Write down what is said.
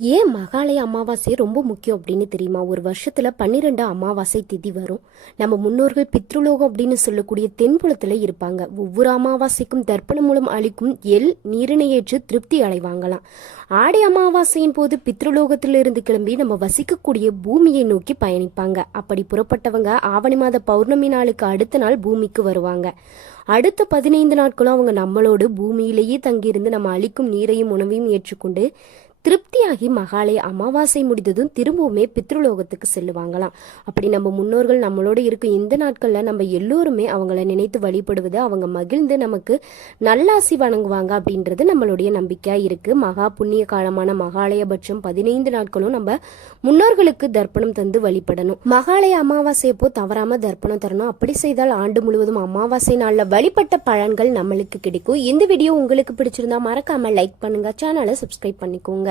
ஏன் மகாலய அமாவாசை ரொம்ப முக்கியம் அப்படின்னு தெரியுமா? ஒரு வருஷத்துல 12 அமாவாசை திதி வரும். நம்ம முன்னோர்கள் பித்ருலோகம் அப்படின்னு சொல்லக்கூடிய தென்புலத்துல இருப்பாங்க. ஒவ்வொரு அமாவாசைக்கும் தர்ப்பணம் மூலம் அளிக்கும் நீரினையேற்று திருப்தி அடைவாங்களாம். ஆடி அமாவாசையின் போது பித்ருலோகத்திலிருந்து கிளம்பி நம்ம வசிக்கக்கூடிய பூமியை நோக்கி பயணிப்பாங்க. அப்படி புறப்பட்டவங்க ஆவணி மாத பௌர்ணமி நாளுக்கு அடுத்த நாள் பூமிக்கு வருவாங்க. அடுத்த 15 நாட்களும் அவங்க நம்மளோடு பூமியிலேயே தங்கியிருந்து நம்ம அளிக்கும் நீரையும் உணவையும் ஏற்றுக்கொண்டு திருப்தியாகி மகாலய அமாவாசை முடிந்ததும் திரும்பவுமே பித்ருலோகத்துக்கு செல்லுவாங்களாம். அப்படி நம்ம முன்னோர்கள் நம்மளோட இருக்கும் இந்த நாட்கள்ல நம்ம எல்லோருமே அவங்கள நினைத்து வழிபடுவது, அவங்க மகிழ்ந்து நமக்கு நல்லாசி வணங்குவாங்க அப்படின்றது நம்மளுடைய நம்பிக்கையா இருக்கு. மகா புண்ணிய காலமான மகாலயபட்சம் 15 நாட்களும் நம்ம முன்னோர்களுக்கு தர்ப்பணம் தந்து வழிபடணும். மகாலய அமாவாசையப்போ தவறாம தர்ப்பணம் தரணும். அப்படி செய்தால் ஆண்டு முழுவதும் அமாவாசை நாள்ல வழிபட்ட பலன்கள் நம்மளுக்கு கிடைக்கும். இந்த வீடியோ உங்களுக்கு பிடிச்சிருந்தா மறக்காம லைக் பண்ணுங்க, சேனலை சப்ஸ்கிரைப் பண்ணிக்கோங்க.